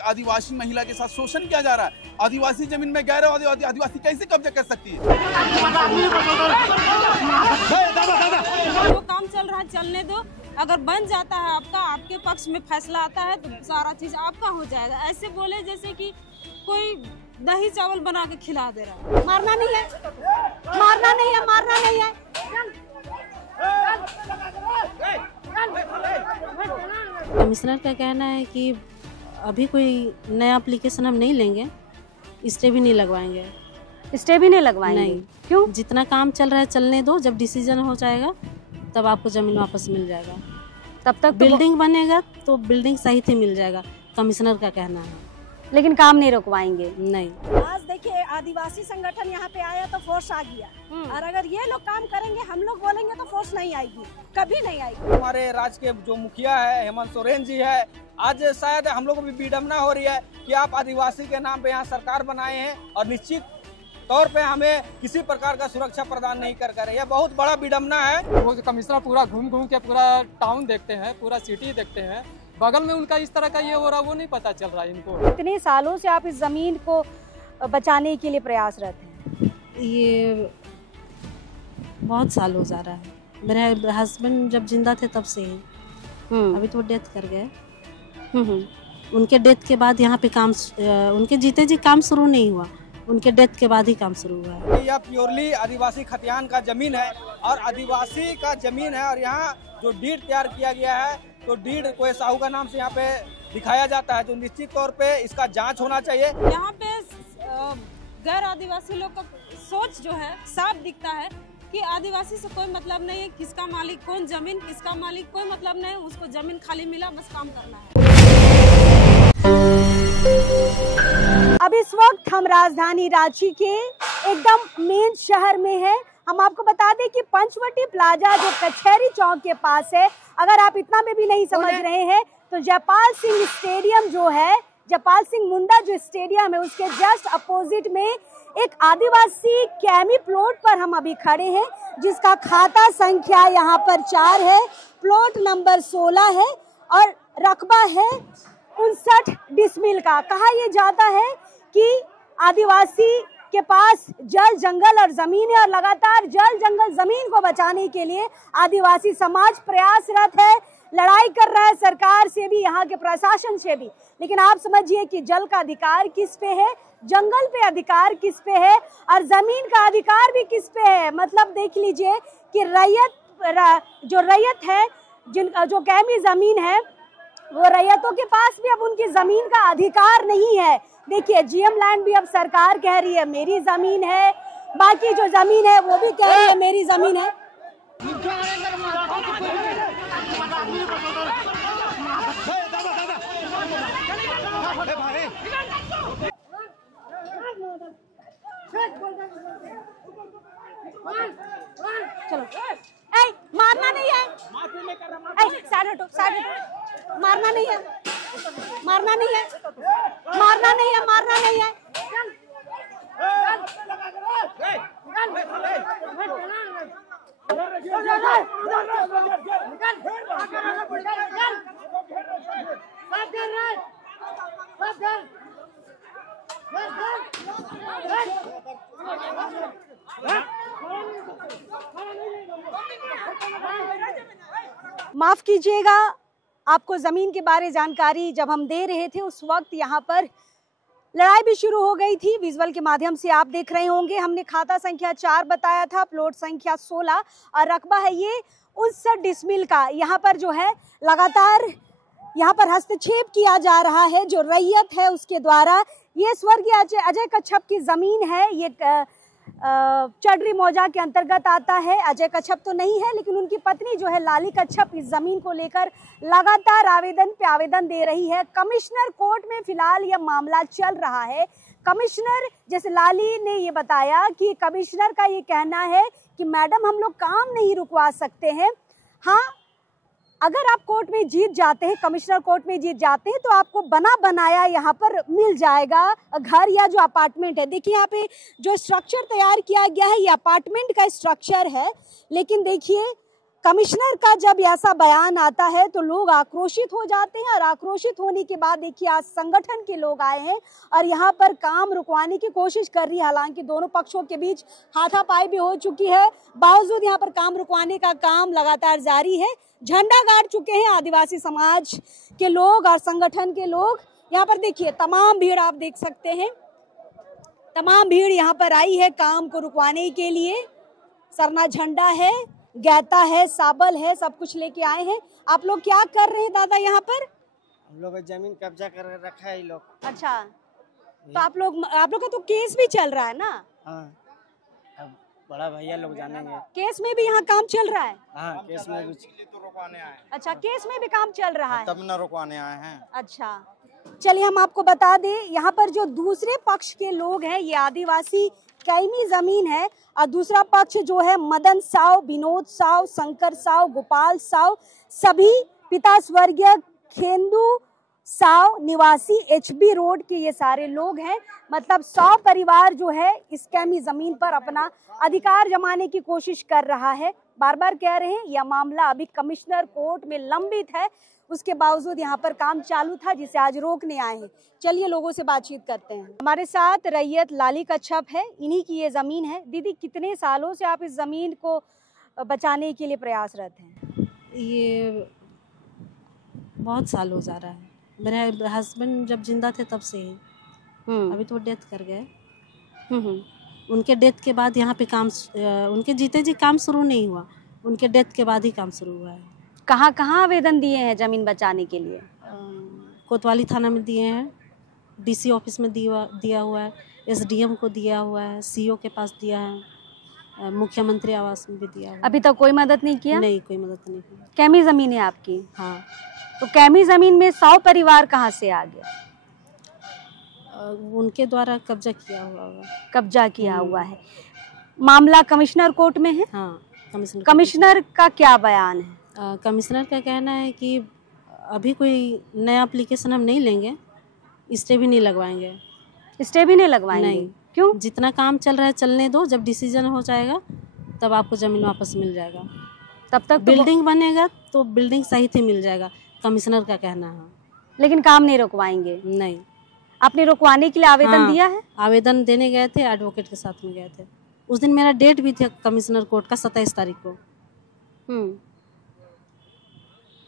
आदिवासी महिला के साथ शोषण किया जा रहा है। आदिवासी जमीन में गैर आदिवासी कैसे कब्जा कर सकती है? जो काम चल रहा है चलने दो, अगर बन जाता है आपका, आपके पक्ष में फैसला आता है तो सारा चीज आपका हो जाएगा। ऐसे बोले जैसे कि कोई दही चावल बना के खिला दे रहा है। मारना नहीं है, मारना नहीं है, मारना नहीं है। कमिश्नर का कहना है कि अभी कोई नया एप्लीकेशन हम नहीं लेंगे, स्टे भी नहीं लगवाएंगे। स्टे भी नहीं लगवाएंगे? नहीं। क्यों? जितना काम चल रहा है चलने दो, जब डिसीजन हो जाएगा तब आपको जमीन वापस मिल जाएगा। तब तक बिल्डिंग बनेगा तो बिल्डिंग सही से मिल जाएगा, कमिश्नर का कहना है। लेकिन काम नहीं रुकवाएंगे? नहीं। आज देखिए आदिवासी संगठन यहाँ पे आया तो फोर्स आ गया, और अगर ये लोग काम करेंगे, हम लोग बोलेंगे तो फोर्स नहीं आएगी, कभी नहीं आएगी। हमारे राज्य के जो मुखिया है हेमंत सोरेन जी है, आज शायद हम लोग को भी विडम्बना हो रही है कि आप आदिवासी के नाम पे यहाँ सरकार बनाए हैं और निश्चित तौर पे हमें किसी प्रकार का सुरक्षा प्रदान नहीं कर रहे। यह बहुत बड़ा विडम्बना है। वो कमिश्नर पूरा घूम घूम के पूरा टाउन देखते हैं, पूरा सिटी देखते हैं, बगल में उनका इस तरह का ये हो रहा वो नहीं पता चल रहा है इनको। इतने सालों से आप इस जमीन को बचाने के लिए प्रयासरत हैं? ये बहुत साल हो जा रहा है। मेरे हस्बैंड जब जिंदा थे तब से ही, अभी तो डेथ कर गए। उनके डेथ के बाद यहाँ पे काम, उनके जीते जी काम शुरू नहीं हुआ, उनके डेथ के बाद ही काम शुरू हुआ है। यह प्योरली आदिवासी खतियान का जमीन है और आदिवासी का जमीन है, और यहाँ जो डीड तैयार किया गया है तो डीड कोई साहू का नाम से यहाँ पे दिखाया जाता है, जो निश्चित तौर पे इसका जांच होना चाहिए। यहाँ पे गैर आदिवासी लोग का सोच जो है साफ दिखता है कि आदिवासी से कोई मतलब नहीं है, किसका मालिक कौन, जमीन किसका मालिक कोई मतलब नहीं है, उसको जमीन खाली मिला, बस काम करना है। अब इस वक्त हम राजधानी रांची के एकदम मेन शहर में हैं। हम आपको बता दें कि पंचवटी प्लाजा जो कचहरी चौक के पास है, अगर आप इतना में भी नहीं समझ रहे हैं तो जयपाल सिंह स्टेडियम जो है, जयपाल सिंह मुंडा जो स्टेडियम है, उसके जस्ट अपोजिट में एक आदिवासी कैमी प्लॉट पर हम अभी खड़े हैं, जिसका खाता संख्या यहाँ पर 4 है, प्लॉट नंबर 16 है और रकबा है 59 डिसमिल का। कहा यह जाता है कि आदिवासी के पास जल जंगल और जमीन है, और लगातार जल जंगल जमीन को बचाने के लिए आदिवासी समाज प्रयासरत है, लड़ाई कर रहा है सरकार से भी, यहाँ के प्रशासन से भी। लेकिन आप समझिए कि जल का अधिकार किस पे है, जंगल पे अधिकार किस पे है, और जमीन का अधिकार भी किस पे है। मतलब देख लीजिए कि रैयत है, जो कैमी जमीन है, वो रैयतों के पास भी अब उनकी जमीन का अधिकार नहीं है। देखिए जीएम लैंड भी अब सरकार कह रही है मेरी जमीन है, बाकी जो जमीन है वो भी कह रही है मेरी जमीन है। चलो, मारना नहीं है, साइड हटो, साइड हटो। मारना नहीं है, मारना नहीं है, मारना नहीं है, मारना नहीं है। माफ कीजिएगा, आपको जमीन के बारे जानकारी जब हम दे रहे थे उस वक्त यहाँ पर लड़ाई भी शुरू हो गई थी। विजुअल के माध्यम से आप देख रहे होंगे, हमने खाता संख्या 4 बताया था, प्लॉट संख्या 16 और रकबा है ये 59 डिसमिल का। यहाँ पर जो है लगातार यहाँ पर हस्तक्षेप किया जा रहा है, जो रैयत है उसके द्वारा। ये स्वर्गीय अजय कच्छप की जमीन है, ये चडरी मौजा के अंतर्गत आता है। अजय कच्छप तो नहीं है, लेकिन उनकी पत्नी जो है लाली कच्छप इस जमीन को लेकर लगातार आवेदन पे आवेदन दे रही है। कमिश्नर कोर्ट में फिलहाल यह मामला चल रहा है। कमिश्नर, जैसे लाली ने ये बताया कि कमिश्नर का ये कहना है कि मैडम हम लोग काम नहीं रुकवा सकते हैं। हाँ, अगर आप कोर्ट में जीत जाते हैं, कमिश्नर कोर्ट में जीत जाते हैं, तो आपको बना बनाया यहाँ पर मिल जाएगा घर या जो अपार्टमेंट है। देखिए यहाँ पे जो स्ट्रक्चर तैयार किया गया है ये अपार्टमेंट का स्ट्रक्चर है, लेकिन देखिए कमिश्नर का जब ऐसा बयान आता है तो लोग आक्रोशित हो जाते हैं और आक्रोशित होने के बाद देखिए आज संगठन के लोग आए हैं और यहाँ पर काम रुकवाने की कोशिश कर रही है। हालांकि दोनों पक्षों के बीच हाथापाई भी हो चुकी है, बावजूद यहाँ पर काम रुकवाने का काम लगातार जारी है। झंडा गाड़ चुके हैं आदिवासी समाज के लोग और संगठन के लोग। यहाँ पर देखिए तमाम भीड़ आप देख सकते हैं, तमाम भीड़ यहाँ पर आई है काम को रुकवाने के लिए। सरना झंडा है, गैता है, साबल है, सब कुछ लेके आए हैं। आप लोग क्या कर रहे हैं दादा यहाँ पर? हम लोग जमीन कब्जा कर रखा है ये लोग। अच्छा, तो आप लोग का तो केस भी चल रहा है ना? हाँ, अब बड़ा भैया लोग जानेंगे। केस में भी यहाँ काम चल रहा है? हाँ, केस में भी तो रुकवाने आए। अच्छा, केस में भी काम चल रहा है, तब न रुकवाने आए हैं। अच्छा, चलिए हम आपको बता दें यहाँ पर जो दूसरे पक्ष के लोग हैं ये आदिवासी कैमी जमीन है और दूसरा पक्ष जो है मदन साव, विनोद साव, शंकर साव, गोपाल साव, सभी पिता स्वर्गीय खेंदू साव निवासी एचबी रोड के ये सारे लोग हैं। मतलब 100 परिवार जो है इस कैमी जमीन पर अपना अधिकार जमाने की कोशिश कर रहा है। बार बार कह रहे हैं यह मामला अभी कमिश्नर कोर्ट में लंबित है, उसके बावजूद यहाँ पर काम चालू था जिसे आज रोकने आए हैं। चलिए लोगों से बातचीत करते हैं। हमारे साथ रैयत लाली कच्छप है, इन्हीं की ये जमीन है। दीदी, कितने सालों से आप इस जमीन को बचाने के लिए प्रयासरत हैं? ये बहुत साल हो जा रहा है। मेरे हस्बैंड जब जिंदा थे तब से ही, अभी तो डेथ कर गए। उनके डेथ के बाद यहाँ पे काम, उनके जीते जी काम शुरू नहीं हुआ, उनके डेथ के बाद ही काम शुरू हुआ है। कहाँ कहाँ आवेदन दिए हैं जमीन बचाने के लिए? कोतवाली थाना में दिए हैं, डीसी ऑफिस में दिया हुआ है, एसडीएम को दिया हुआ है, सीओ के पास दिया है, मुख्यमंत्री आवास में भी दिया हुआ है। अभी तक कोई मदद नहीं किया? नहीं, कोई मदद नहीं की। कैमी जमीन है आपकी? हाँ। तो कैमी जमीन में 100 परिवार कहाँ से आ गया? उनके द्वारा कब्जा किया हुआ होगा। कब्जा किया हुआ है। मामला कमिश्नर कोर्ट में है? हाँ, कमिश्नर का क्या बयान है? कमिश्नर का कहना है कि अभी कोई नया एप्लीकेशन हम नहीं लेंगे, स्टे भी नहीं लगवाएंगे। स्टे भी नहीं लगवाएंगे? नहीं। क्यों? जितना काम चल रहा है चलने दो, जब डिसीजन हो जाएगा तब आपको जमीन वापस मिल जाएगा। तब तक बिल्डिंग बनेगा तो बिल्डिंग सही से मिल जाएगा, कमिश्नर का कहना है। लेकिन काम नहीं रुकवाएंगे? नहीं। आपने रुकवाने के लिए आवेदन दिया है? आवेदन देने गए थे, एडवोकेट के साथ में गए थे। उस दिन मेरा डेट भी था कमिश्नर कोर्ट का 27 तारीख को।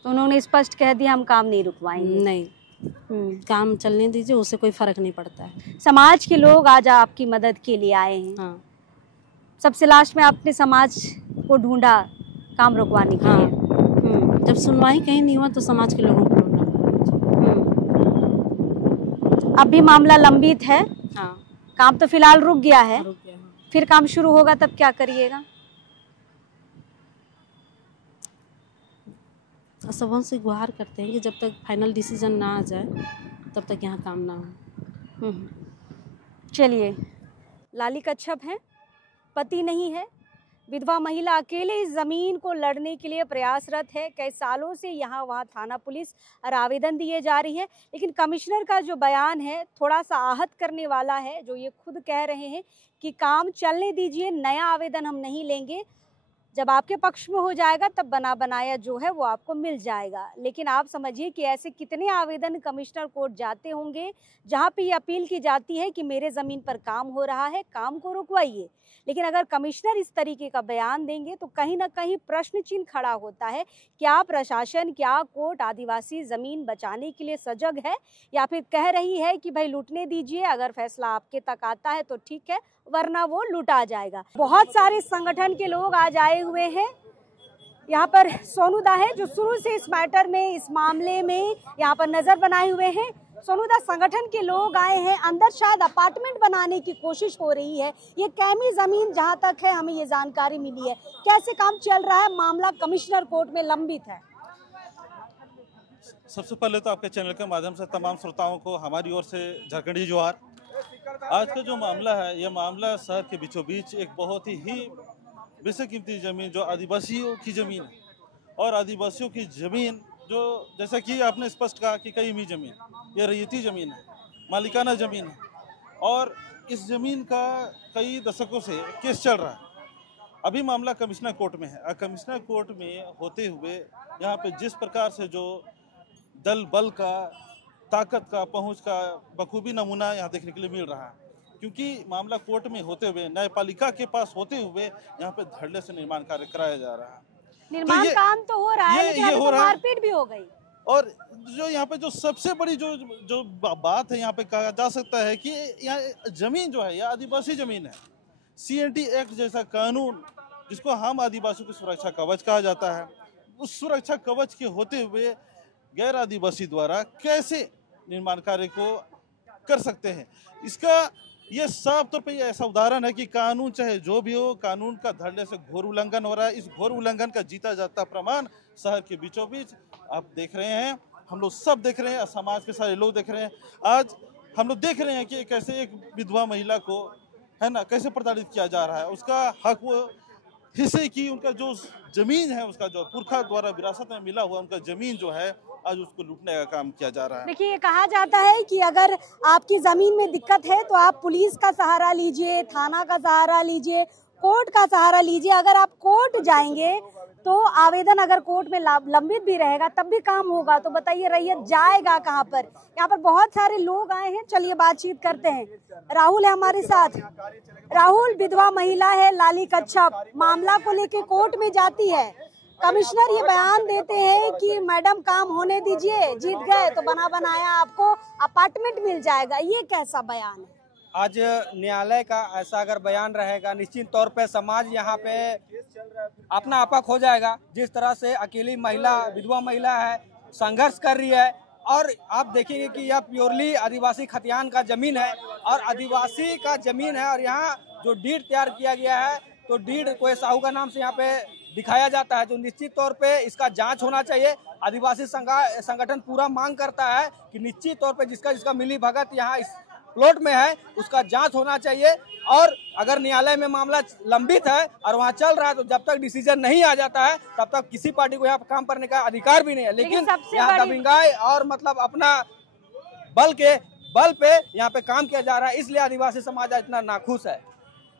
तो उन्होंने स्पष्ट कह दिया हम काम नहीं रुकवाएंगे। नहीं, काम चलने दीजिए, उससे कोई फर्क नहीं पड़ता है। समाज के लोग आज आपकी मदद के लिए आए हैं। हाँ। सबसे लास्ट में आपने समाज को ढूंढा काम रुकवाने के लिए। जब सुनवाई कहीं नहीं हुआ तो समाज के लोगों को ढूंढना। अब भी मामला लंबित है? हाँ। काम तो फिलहाल रुक गया है। रुक गया। फिर काम शुरू होगा तब क्या करिएगा? सबों से गुहार करते हैं कि जब तक फाइनल डिसीजन ना आ जाए तब तक यहाँ काम ना हो। चलिए, लाली कच्छप है, पति नहीं है, विधवा महिला अकेले इस जमीन को लड़ने के लिए प्रयासरत है। कई सालों से यहाँ वहाँ थाना पुलिस और आवेदन दिए जा रही है, लेकिन कमिश्नर का जो बयान है थोड़ा सा आहत करने वाला है। जो ये खुद कह रहे हैं कि काम चलने दीजिए, नया आवेदन हम नहीं लेंगे, जब आपके पक्ष में हो जाएगा तब बना बनाया जो है वो आपको मिल जाएगा। लेकिन आप समझिए कि ऐसे कितने आवेदन कमिश्नर कोर्ट जाते होंगे जहाँ पे ये अपील की जाती है कि मेरे ज़मीन पर काम हो रहा है, काम को रुकवाइए। लेकिन अगर कमिश्नर इस तरीके का बयान देंगे तो कहीं ना कहीं प्रश्न चिन्ह खड़ा होता है। क्या प्रशासन, क्या कोर्ट आदिवासी ज़मीन बचाने के लिए सजग है, या फिर कह रही है कि भाई लूटने दीजिए, अगर फैसला आपके तक आता है तो ठीक है, वरना वो लूटा जाएगा। बहुत सारे संगठन के लोग आज आए हुए हैं। यहाँ पर सोनू दा है जो शुरू से इस मैटर में, इस मामले में यहाँ पर नजर बनाए हुए हैं। सोनू दा, संगठन के लोग आए हैं, अंदर शायद अपार्टमेंट बनाने की कोशिश हो रही है। ये कैमी जमीन जहाँ तक है हमें ये जानकारी मिली है, कैसे काम चल रहा है? मामला कमिश्नर कोर्ट में लंबित है। सबसे पहले तो आपके चैनल के माध्यम से तमाम श्रोताओं को हमारी ओर से झारखंडी जोहार। आज का जो मामला है, यह मामला शहर के बीचों बीच एक बहुत ही बेशक कीमती ज़मीन जो आदिवासियों की ज़मीन है, और आदिवासियों की ज़मीन जो जैसा कि आपने स्पष्ट कहा कि कईमी ज़मीन, यह रैयती ज़मीन है, मालिकाना ज़मीन है, और इस ज़मीन का कई दशकों से केस चल रहा है। अभी मामला कमिश्नर कोर्ट में है। कमिश्नर कोर्ट में होते हुए यहाँ पे जिस प्रकार से जो दल बल का, ताकत का, पहुँच का बखूबी नमूना यहाँ देखने के लिए मिल रहा है, क्योंकि मामला कोर्ट में होते हुए, न्यायपालिका के पास होते हुए यहाँ पे धड़ल्ले से निर्माण कार्य कराया जा रहा है। निर्माण काम तो हो रहा है, लेकिन अभी तो मारपीट भी हो गई। और जो यहाँ पे जो सबसे बड़ी जो बात है यहाँ पे कहा जा सकता है कि यहाँ जमीन जो है यह आदिवासी जमीन है। CNT एक्ट जैसा कानून जिसको हम आदिवासियों की सुरक्षा कवच कहा जाता है, उस सुरक्षा कवच के होते हुए गैर आदिवासी द्वारा कैसे निर्माण कार्य को कर सकते हैं, इसका ये साफ तौर पे ऐसा उदाहरण है कि कानून चाहे जो भी हो, कानून का धड़ल्ले से घोर उल्लंघन हो रहा है। इस घोर उल्लंघन का जीता जाता प्रमाण शहर के बीचों बीच आप देख रहे हैं, हम लोग सब देख रहे हैं, समाज के सारे लोग देख रहे हैं। आज हम लोग देख रहे हैं कि कैसे एक विधवा महिला को है ना कैसे प्रताड़ित किया जा रहा है, उसका हक वो हिस्से की, उनका जो जमीन है, उसका जो पुरखा द्वारा विरासत में मिला हुआ उनका जमीन जो है आज उसको लूटने का काम किया जा रहा है। देखिए, ये कहा जाता है कि अगर आपकी जमीन में दिक्कत है तो आप पुलिस का सहारा लीजिए, थाना का सहारा लीजिए, कोर्ट का सहारा लीजिए। अगर आप कोर्ट जाएंगे तो आवेदन अगर कोर्ट में लंबित भी रहेगा तब भी काम होगा। तो बताइए रैयत जाएगा कहाँ पर? यहाँ पर बहुत सारे लोग आए हैं, चलिए बातचीत करते हैं। राहुल है हमारे साथ। राहुल, विधवा महिला है लाली कच्छप, मामला को लेके कोर्ट में जाती है, कमिश्नर ये बयान देते हैं कि मैडम काम होने दीजिए, जीत गए तो बना बनाया आपको अपार्टमेंट मिल जाएगा। ये कैसा बयान है? आज न्यायालय का ऐसा अगर बयान रहेगा, निश्चित तौर पे समाज यहाँ पे अपना आपा खो जाएगा। जिस तरह से अकेली महिला, विधवा महिला है, संघर्ष कर रही है, और आप देखेंगे कि यह प्योरली आदिवासी खतियान का जमीन है और आदिवासी का जमीन है। और यहाँ जो डीड तैयार किया गया है तो डीड कोई साहू का नाम से यहाँ पे दिखाया जाता है, जो निश्चित तौर पे इसका जांच होना चाहिए। आदिवासी संगठन पूरा मांग करता है कि निश्चित तौर पे जिसका मिली भगत यहाँ इस प्लॉट में है उसका जांच होना चाहिए। और अगर न्यायालय में मामला लंबित है और वहाँ चल रहा है तो जब तक डिसीजन नहीं आ जाता है तब तक किसी पार्टी को यहाँ काम करने का अधिकार भी नहीं है। लेकिन यहाँ दबिंगाई और मतलब अपना बल पे यहाँ पे काम किया जा रहा है, इसलिए आदिवासी समाज इतना नाखुश है।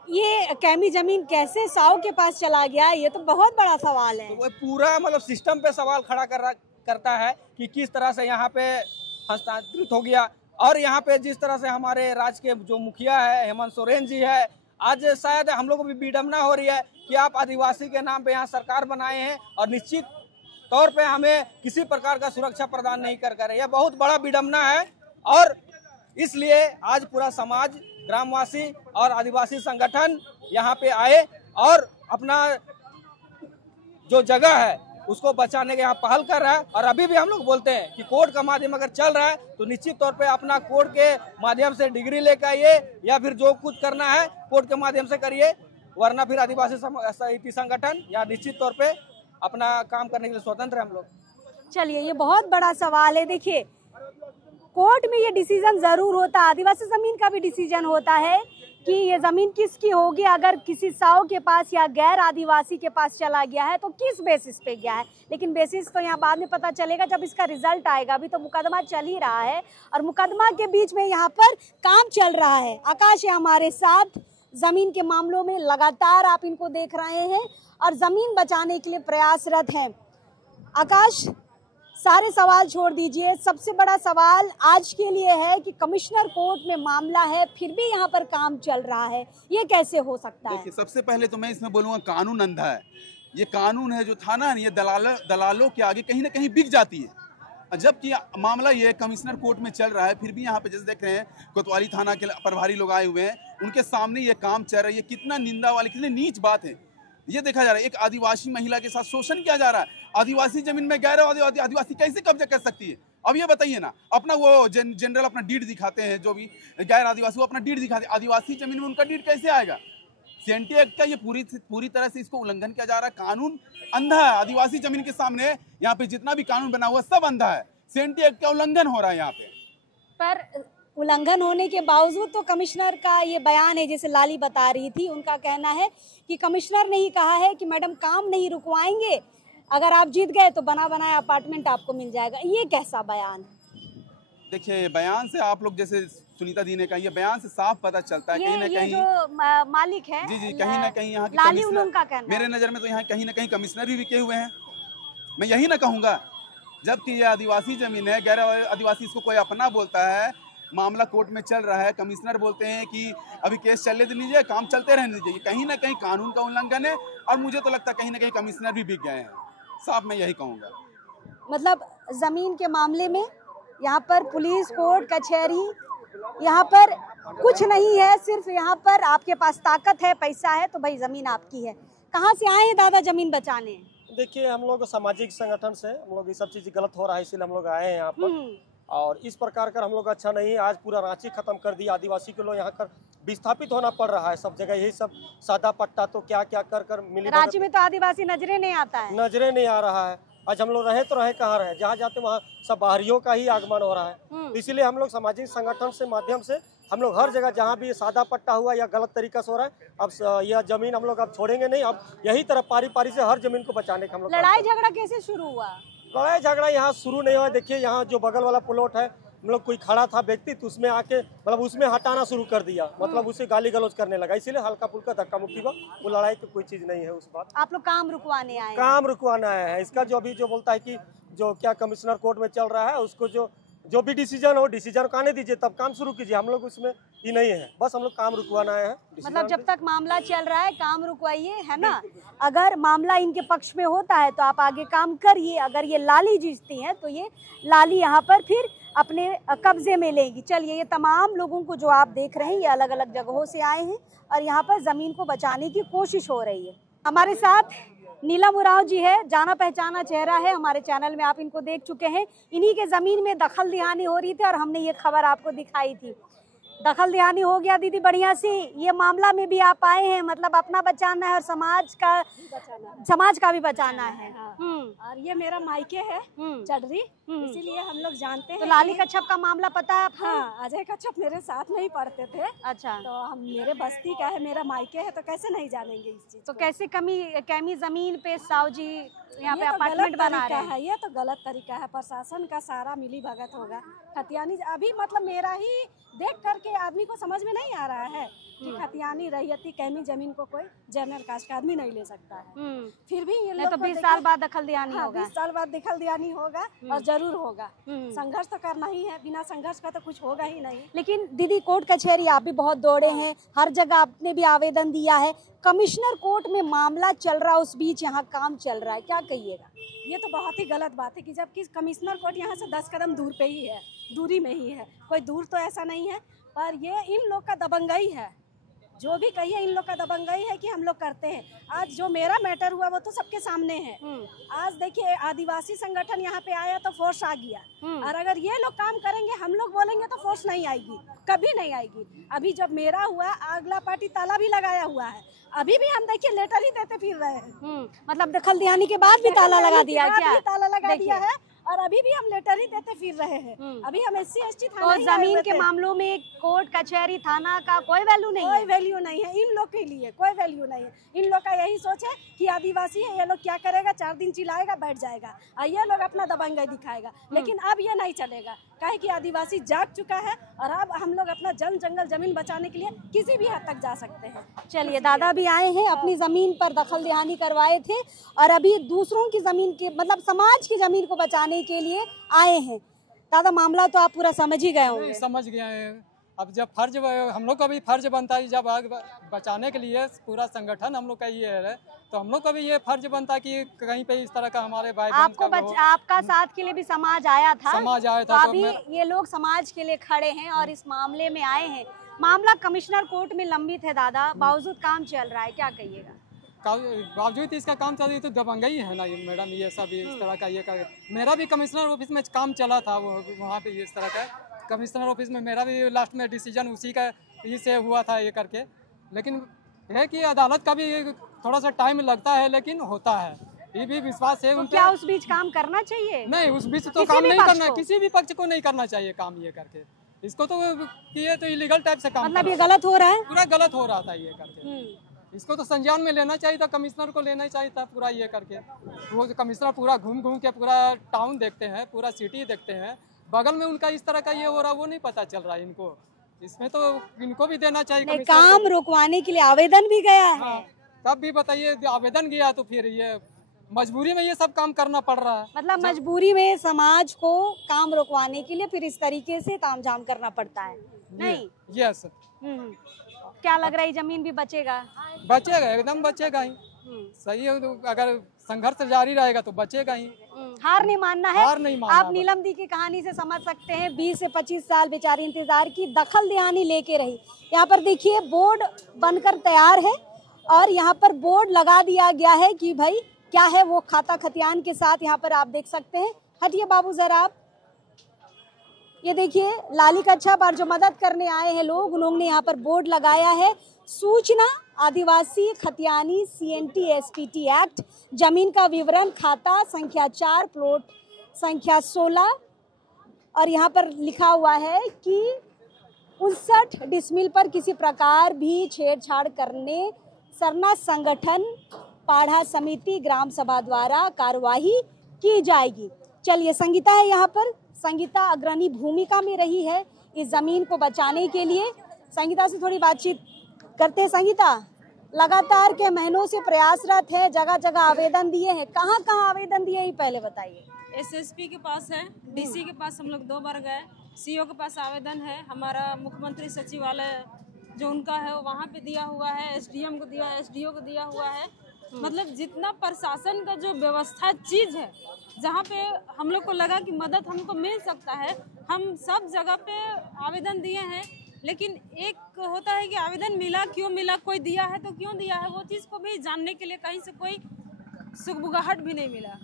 ये कैमी जमीन कैसे साहू के पास चला गया, ये तो बहुत बड़ा सवाल है। तो वो पूरा मतलब सिस्टम पे सवाल खड़ा करता है कि किस तरह से यहाँ पे हस्तांतरित हो गया। और यहाँ पे जिस तरह से हमारे राज्य के जो मुखिया है हेमंत सोरेन जी है, आज शायद हम लोग को भी विडम्बना हो रही है कि आप आदिवासी के नाम पे यहाँ सरकार बनाए हैं और निश्चित तौर पे हमें किसी प्रकार का सुरक्षा प्रदान नहीं कर रहे। यह बहुत बड़ा विडम्बना है और इसलिए आज पूरा समाज, ग्रामवासी और आदिवासी संगठन यहाँ पे आए और अपना जो जगह है उसको बचाने के यहाँ पहल कर रहा है। और अभी भी हम लोग बोलते हैं कि कोर्ट का माध्यम अगर चल रहा है तो निश्चित तौर पे अपना कोर्ट के माध्यम से डिग्री लेकर आइए या फिर जो कुछ करना है कोर्ट के माध्यम से करिए, वरना फिर आदिवासी साहित्य संगठन या निश्चित तौर पे अपना काम करने के लिए स्वतंत्र है हम लोग। चलिए, ये बहुत बड़ा सवाल है। देखिए, कोर्ट में ये डिसीजन जरूर होता है, आदिवासी जमीन का भी डिसीजन होता है कि ये जमीन किसकी होगी। अगर किसी साहू के पास या गैर आदिवासी के पास चला गया है तो किस बेसिस पे गया है, लेकिन बेसिस तो यहाँ बाद में पता चलेगा जब इसका रिजल्ट आएगा। अभी तो मुकदमा चल ही रहा है और मुकदमा के बीच में यहाँ पर काम चल रहा है। आकाश है हमारे साथ, जमीन के मामलों में लगातार आप इनको देख रहे हैं और जमीन बचाने के लिए प्रयासरत हैं। आकाश, सारे सवाल छोड़ दीजिए, सबसे बड़ा सवाल आज के लिए है कि कमिश्नर कोर्ट में मामला है फिर भी यहाँ पर काम चल रहा है, ये कैसे हो सकता है? सबसे पहले तो मैं इसमें बोलूँगा कानून अंधा है। ये कानून है जो थाना है, ये दलालों के आगे कहीं ना कहीं बिक जाती है। जबकि मामला ये कमिश्नर कोर्ट में चल रहा है फिर भी यहाँ पे जैसे देख रहे हैं कोतवाली थाना के प्रभारी लोग आए हुए हैं, उनके सामने ये काम चल रहा है। ये कितना निंदा वाली, कितनी नीच बात है ये देखा जा रहा है। एक आदिवासी महिला के साथ शोषण किया जा रहा है। आदिवासी जमीन में गैर आदिवासी कैसे कब्जा कर सकती है? अब ये बताइए ना, अपना वो जनरल अपना डीड दिखाते हैं, जो भी गैर आदिवासी वो अपना डीड दिखाते हैं, आदिवासी जमीन में उनका डीड कैसे आएगा? CNT एक्ट का ये पूरी तरह से इसको उल्लंघन किया जा रहा है। कानून अंधा है। आदिवासी जमीन के सामने यहाँ पे जितना भी कानून बना हुआ सब अंधा है। CNT एक्ट का उल्लंघन हो रहा है यहाँ पे। पर उल्लंघन होने के बावजूद तो कमिश्नर का ये बयान है, जैसे लाली बता रही थी, उनका कहना है कि कमिश्नर ने ही कहा है कि मैडम काम नहीं रुकवाएंगे, अगर आप जीत गए तो बना बनाया अपार्टमेंट आपको मिल जाएगा। ये कैसा बयान है? देखिए बयान से आप लोग जैसे सुनीता दी ने कहा, ये बयान से साफ पता चलता है कहीं ना कहीं जो मालिक है जी कहीं ना कहीं यहाँ लाली उलूम का कहना मेरे नज़र में तो यहाँ कहीं ना कहीं कमिश्नर भी बिके हुए हैं। मैं यही ना कहूँगा, जबकि ये आदिवासी जमीन है, गैर आदिवासी इसको कोई अपना बोलता है, मामला कोर्ट में चल रहा है, कमिश्नर बोलते हैं कि अभी केस चलने दीजिए, काम चलते रहने दीजिए। कहीं ना कहीं कानून का उल्लंघन है और मुझे तो लगता है कहीं ना कहीं कमिश्नर भी बिक गए हैं। साफ मैं यही कहूँगा। मतलब जमीन के मामले में यहाँ पर पुलिस, कोर्ट, कचहरी, यहाँ पर कुछ नहीं है, सिर्फ यहाँ पर आपके पास ताकत है, पैसा है तो भाई जमीन आपकी है। कहाँ से आए हैं दादा जमीन बचाने? देखिए हम लोग सामाजिक संगठन से, हम लोग ये सब चीज गलत हो रहा है इसलिए हम लोग आए हैं यहाँ पर, और इस प्रकार का हम लोग अच्छा नहीं है। आज पूरा रांची खत्म कर दिया, आदिवासी के लोग यहाँ कर विस्थापित होना पड़ रहा है सब जगह। यही सब सादा पट्टा तो क्या क्या कर मिली, रांची में तो आदिवासी नजरे नहीं आता है, नजरे नहीं आ रहा है। आज हम लोग रहे तो रहे कहाँ रहे, जहाँ जाते वहाँ सब बाहरियों का ही आगमन हो रहा है। इसीलिए हम लोग सामाजिक संगठन से माध्यम से हम लोग हर जगह जहाँ भी सादा पट्टा हुआ या गलत तरीका से हो रहा है, अब यह जमीन हम लोग अब छोड़ेंगे नहीं। अब यही तरह पारी पारी से हर जमीन को बचाने का हम लोग। लड़ाई झगड़ा कैसे शुरू हुआ? लड़ाई झगड़ा यहाँ शुरू नहीं हुआ। देखिए यहाँ जो बगल वाला प्लॉट है, हम लोग कोई खड़ा था व्यक्ति तो उसमें आके मतलब उसमें हटाना शुरू कर दिया, मतलब उसे गाली गलौज करने लगा, इसीलिए हल्का फुल्का धक्का मुक्की हुआ। वो लड़ाई की कोई चीज नहीं है उस बात। आप लोग काम रुकवाने आए? काम रुकवाना आया है। इसका जो अभी जो बोलता है कि जो क्या कमिश्नर कोर्ट में चल रहा है, उसको जो भी डिसीजन हो, डिसीजन को आने दीजिए, तब काम शुरू कीजिए। हम लोग उसमें ही नहीं है, बस हम लोग काम रुकवाना आए हैं। मतलब जब तक मामला चल रहा है काम रुकवाइए, है ना? अगर मामला इनके पक्ष में होता है तो आप आगे काम करिए। अगर ये लाली जीतती हैं तो ये लाली यहाँ पर फिर अपने कब्जे में लेगी। चलिए, ये तमाम लोगों को जो आप देख रहे हैं ये अलग अलग जगहों से आए हैं और यहाँ पर जमीन को बचाने की कोशिश हो रही है। हमारे साथ नीलम उरांव जी है, जाना पहचाना चेहरा है, हमारे चैनल में आप इनको देख चुके हैं। इन्हीं के जमीन में दखल दिहानी हो रही थी और हमने ये खबर आपको दिखाई थी। दखल दिहानी हो गया दीदी बढ़िया सी। ये मामला में भी आप आए हैं, मतलब अपना बचाना है और समाज का भी बचाना है। और ये मेरा मायके है चडरी, इसीलिए हम लोग जानते हैं। तो लाली कच्छप का मामला पता है आपको? हाँ, अजय कच्छप मेरे साथ नहीं पढ़ते थे। अच्छा। तो हम मेरे बस्ती का है, मेरा मायके है, तो कैसे नहीं जानेंगे इस चीज? तो कैसे कमी जमीन पे साहू जी यहाँ पे तो अपार्टमेंट बना रहे हैं? ये तो गलत तरीका है। प्रशासन का सारा मिली भगत होगा। खतियानी अभी मतलब मेरा ही देख करके आदमी को समझ में नहीं आ रहा है कि खतियानी रैयती कैमी जमीन को कोई जनरल कास्ट का आदमी नहीं ले सकता है। फिर भी ये लोग तो 20 साल बाद दखल दिहानी होगा। 20 साल बाद दखल दिहानी होगा और जरूर होगा। संघर्ष तो करना ही है, बिना संघर्ष का तो कुछ होगा ही नहीं। लेकिन दीदी कोर्ट कचहरी आप भी बहुत दौड़े हैं, हर जगह आपने भी आवेदन दिया है, कमिश्नर कोर्ट में मामला चल रहा है, उस बीच यहाँ काम चल रहा है, क्या कहिएगा? ये तो बहुत ही गलत बात है कि जबकि कमिश्नर कोर्ट यहाँ से 10 कदम दूर पे ही है, दूरी में ही है, कोई दूर तो ऐसा नहीं है। पर ये इन लोग का दबंगई है, जो भी कहिए इन लोग का दबंगई है कि हम लोग करते हैं। आज जो मेरा मैटर हुआ वो तो सबके सामने है। आज देखिए आदिवासी संगठन यहाँ पे आया तो फोर्स आ गया, और अगर ये लोग काम करेंगे, हम लोग बोलेंगे तो फोर्स नहीं आएगी, कभी नहीं आएगी। अभी जब मेरा हुआ, अगला पार्टी ताला भी लगाया हुआ है, अभी भी हम देखिए लेटर ही देते फिर रहे हैं। मतलब दखल दिहानी के बाद भी ताला लगा दिया क्या? ताला लगा दिया है और अभी भी हम लेटर ही देते फिर रहे हैं। अभी हम SC/ST थाना तो जमीन के मामलों में कोर्ट कचहरी थाना का कोई वैल्यू नहीं है? कोई वैल्यू नहीं है इन लोग के लिए, कोई वैल्यू नहीं है। इन लोग का यही सोच है कि आदिवासी है, ये लोग क्या करेगा, 4 दिन चिल्लाएगा बैठ जाएगा और ये लोग अपना दबंगई दिखाएगा। लेकिन अब ये नहीं चलेगा, काहे कि आदिवासी जाग चुका है और अब हम लोग अपना जंगल जमीन बचाने के लिए किसी भी हद तक जा सकते हैं। चलिए, दादा भी आए हैं, अपनी जमीन पर दखल दिहानी करवाए थे और अभी दूसरों की जमीन के मतलब समाज की जमीन को बचाने के लिए आए हैं। दादा मामला तो आप पूरा समझ ही गए होंगे। समझ गए हैं। अब जब फर्ज हम लोग का भी फर्ज बनता है, जब आग बचाने के लिए पूरा संगठन हम लोग का ये है, तो हम लोग का भी ये फर्ज बनता है कि कहीं पे इस तरह का हमारे भाई आपका साथ के लिए भी समाज आया था। तो अभी ये लोग समाज के लिए खड़े हैं और इस मामले में आए हैं। मामला कमिश्नर कोर्ट में लंबित है दादा, बावजूद काम चल रहा है, क्या कहिएगा? बावजूद इसका काम चल रही तो दबंगई है ना ये मैडम, ये सब इस तरह का। ये मेरा भी कमिश्नर ऑफिस में काम चला था, वो वहाँ पे इस तरह का कमिश्नर ऑफिस में मेरा भी लास्ट में डिसीजन उसी का से हुआ था ये करके। लेकिन है कि अदालत का भी थोड़ा सा टाइम लगता है, लेकिन होता है, ये भी विश्वास है। तो क्या उस बीच काम करना चाहिए? नहीं, उस बीच तो काम नहीं करना, किसी भी पक्ष को नहीं करना चाहिए काम ये करके। इसको तो किए तो इलीगल टाइप से काम, मतलब ये गलत हो रहा है, पूरा गलत हो रहा था ये करके। इसको तो संज्ञान में लेना चाहिए था, कमिश्नर को लेना चाहिए था पूरा ये करके। वो कमिश्नर पूरा घूम के पूरा टाउन देखते हैं, पूरा सिटी देखते हैं, बगल में उनका इस तरह का ये हो रहा वो नहीं पता चल रहा है इनको। इसमें तो इनको भी देना चाहिए। नहीं, काम रुकवाने के लिए आवेदन भी गया है। हाँ, तब भी बताइए आवेदन गया तो फिर ये मजबूरी में ये सब काम करना पड़ रहा है। मतलब मजबूरी में समाज को काम रुकवाने के लिए फिर इस तरीके से तामझाम करना पड़ता है। नहीं, यस। क्या लग रहा है जमीन भी बचेगा? बचेगा, एकदम बचेगा ही। सही है, तो अगर संघर्ष जारी रहेगा तो बचेगा ही। हार नहीं मानना है। हार नहीं मानना। आप नीलम दी की कहानी से समझ सकते हैं, 20 से 25 साल बेचारी इंतजार की, दखल दहानी लेके रही। यहाँ पर देखिए बोर्ड बनकर तैयार है और यहाँ पर बोर्ड लगा दिया गया है कि भाई क्या है वो खाता खतियान के साथ। यहाँ पर आप देख सकते हैं, हटिए बाबू जरा आप, ये देखिए लाली कच्छप और जो मदद करने आए हैं लोग, उन्होंने यहाँ पर बोर्ड लगाया है, सूचना आदिवासी खतियानी CNT SPT एक्ट, जमीन का विवरण, खाता संख्या 4, प्लॉट संख्या 16 और यहाँ पर लिखा हुआ है कि 59 डिसमिल पर किसी प्रकार भी छेड़छाड़ करने सरना संगठन पाढ़ा समिति ग्राम सभा द्वारा कार्यवाही की जाएगी। चलिए, संगीता है यहाँ पर, संगीता अग्रणी भूमिका में रही है इस जमीन को बचाने के लिए। संगीता से थोड़ी बातचीत करते हैं। संगीता, लगातार के महीनों से प्रयासरत है, जगह जगह आवेदन दिए हैं, कहाँ कहाँ आवेदन दिए ही पहले बताइए। SSP के पास है, DC के पास हम लोग 2 बार गए, CO के पास आवेदन है, हमारा मुख्यमंत्री सचिवालय जो उनका है वो वहाँ पे दिया हुआ है, SDM को दिया है, SDO को दिया हुआ है। मतलब जितना प्रशासन का जो व्यवस्था चीज है, जहाँ पे हम लोग को लगा कि मदद हमको मिल सकता है, हम सब जगह पे आवेदन दिए हैं। लेकिन एक होता है कि आवेदन मिला, क्यों मिला, कोई दिया है तो क्यों दिया है, वो चीज़ को भी जानने के लिए कहीं से कोई सुगबुगाहट भी नहीं मिला।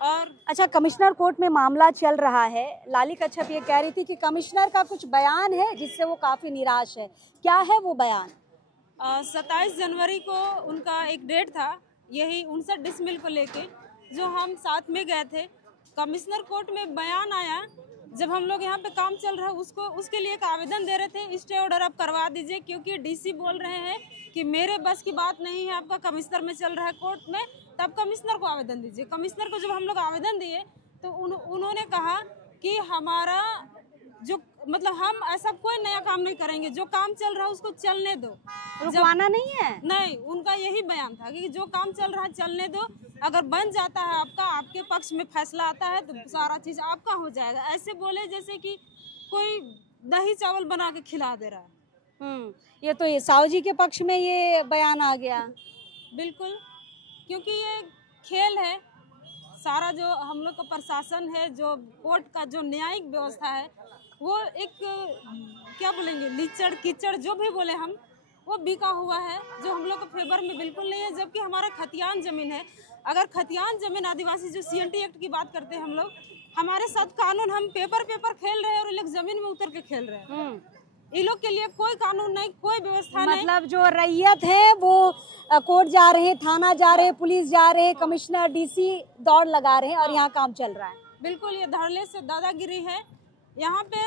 और अच्छा, कमिश्नर कोर्ट में मामला चल रहा है, लाली कच्छप ये कह रही थी कि कमिश्नर का कुछ बयान है जिससे वो काफ़ी निराश है, क्या है वो बयान? 27 जनवरी को उनका एक डेट था, यही 59 डिसमिल को लेके, जो हम साथ में गए थे। कमिश्नर कोर्ट में बयान आया, जब हम लोग यहाँ पे काम चल रहा है उसके लिए एक आवेदन दे रहे थे, स्टे ऑर्डर आप करवा दीजिए, क्योंकि DC बोल रहे हैं कि मेरे बस की बात नहीं है, आपका कमिश्नर में चल रहा है कोर्ट में, तब कमिश्नर को आवेदन दीजिए। कमिश्नर को जब हम लोग आवेदन दिए तो उन्होंने कहा कि हमारा जो मतलब हम ऐसा कोई नया काम नहीं करेंगे, जो काम चल रहा है उसको चलने दो, रुकवाना नहीं है। नहीं, उनका यही बयान था कि जो काम चल रहा है चलने दो, अगर बन जाता है आपका, आपके पक्ष में फैसला आता है तो सारा चीज आपका हो जाएगा। ऐसे बोले जैसे कि कोई दही चावल बना के खिला दे रहा है। ये तो ये साहू जी के पक्ष में ये बयान आ गया। बिल्कुल, क्योंकि ये खेल है, सारा जो हम लोग का प्रशासन है, जो कोर्ट का जो न्यायिक व्यवस्था है, वो एक क्या बोलेंगे, लीचड़ कीचड़ जो भी बोले हम, वो बिका हुआ है, जो हम लोग के फेवर में बिल्कुल नहीं है। जबकि हमारा खतियान जमीन है, अगर खतियान जमीन आदिवासी जो CNT एक्ट की बात करते हैं हम लोग, हमारे साथ कानून, हम पेपर खेल रहे हैं और ये लोग जमीन में उतर के खेल रहे हैं। ये लोग के लिए कोई कानून नहीं, कोई व्यवस्था नहीं। मतलब जो रैयत है वो कोर्ट जा रहे हैं, थाना जा रहे हैं, पुलिस जा रहे हैं, कमिश्नर DC दौड़ लगा रहे हैं और यहाँ काम चल रहा है। बिल्कुल, ये धड़ल्ले से दादागिरी है। यहाँ पे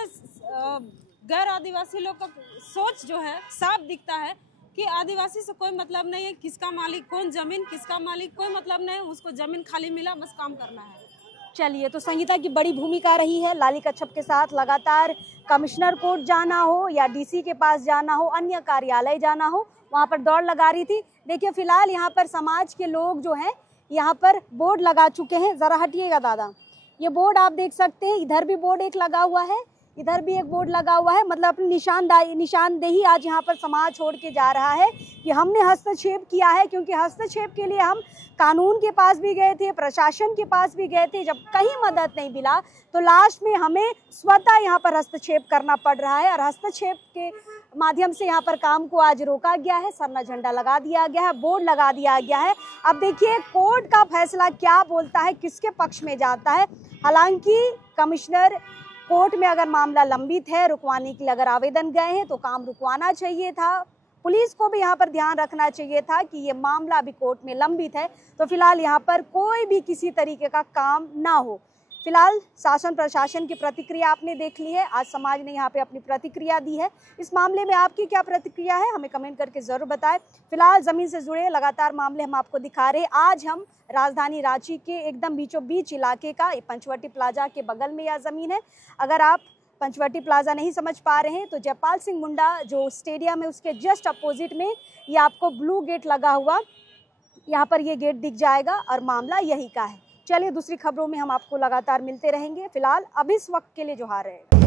गैर आदिवासी लोग का सोच जो है साफ दिखता है कि आदिवासी से कोई मतलब नहीं है, किसका मालिक कौन, जमीन किसका मालिक कोई मतलब नहीं है, उसको जमीन खाली मिला, बस काम करना है। चलिए, तो संगीता की बड़ी भूमिका रही है लाली कच्छप के साथ, लगातार कमिश्नर कोर्ट जाना हो या DC के पास जाना हो, अन्य कार्यालय जाना हो, वहाँ पर दौड़ लगा रही थी। देखिए फिलहाल यहाँ पर समाज के लोग जो हैं यहाँ पर बोर्ड लगा चुके हैं। जरा हटिएगा दादा, ये बोर्ड आप देख सकते हैं, इधर भी बोर्ड एक लगा हुआ है, इधर भी एक बोर्ड लगा हुआ है। मतलब अपनी निशानदेही आज यहाँ पर समाज छोड़ के जा रहा है कि हमने हस्तक्षेप किया है, क्योंकि हस्तक्षेप के लिए हम कानून के पास भी गए थे, प्रशासन के पास भी गए थे, जब कहीं मदद नहीं मिला तो लास्ट में हमें स्वतः यहाँ पर हस्तक्षेप करना पड़ रहा है। और हस्तक्षेप के माध्यम से यहाँ पर काम को आज रोका गया है, सरना झंडा लगा दिया गया है, बोर्ड लगा दिया गया है। अब देखिए कोर्ट का फैसला क्या बोलता है, किसके पक्ष में जाता है। हालांकि कमिश्नर कोर्ट में अगर मामला लंबित है, रुकवाने के लिए अगर आवेदन गए हैं तो काम रुकवाना चाहिए था। पुलिस को भी यहाँ पर ध्यान रखना चाहिए था कि ये मामला अभी कोर्ट में लंबित है, तो फिलहाल यहाँ पर कोई भी किसी तरीके का काम ना हो। फिलहाल शासन प्रशासन की प्रतिक्रिया आपने देख ली है, आज समाज ने यहाँ पे अपनी प्रतिक्रिया दी है। इस मामले में आपकी क्या प्रतिक्रिया है हमें कमेंट करके जरूर बताएं। फिलहाल जमीन से जुड़े लगातार मामले हम आपको दिखा रहे हैं। आज हम राजधानी रांची के एकदम बीचों बीच इलाके का पंचवटी प्लाजा के बगल में यह जमीन है। अगर आप पंचवटी प्लाजा नहीं समझ पा रहे हैं तो जयपाल सिंह मुंडा जो स्टेडियम है उसके जस्ट अपोजिट में ये आपको ब्लू गेट लगा हुआ यहाँ पर ये गेट दिख जाएगा और मामला यही का है। चलिए दूसरी खबरों में हम आपको लगातार मिलते रहेंगे। फिलहाल अब इस वक्त के लिए जोहार है।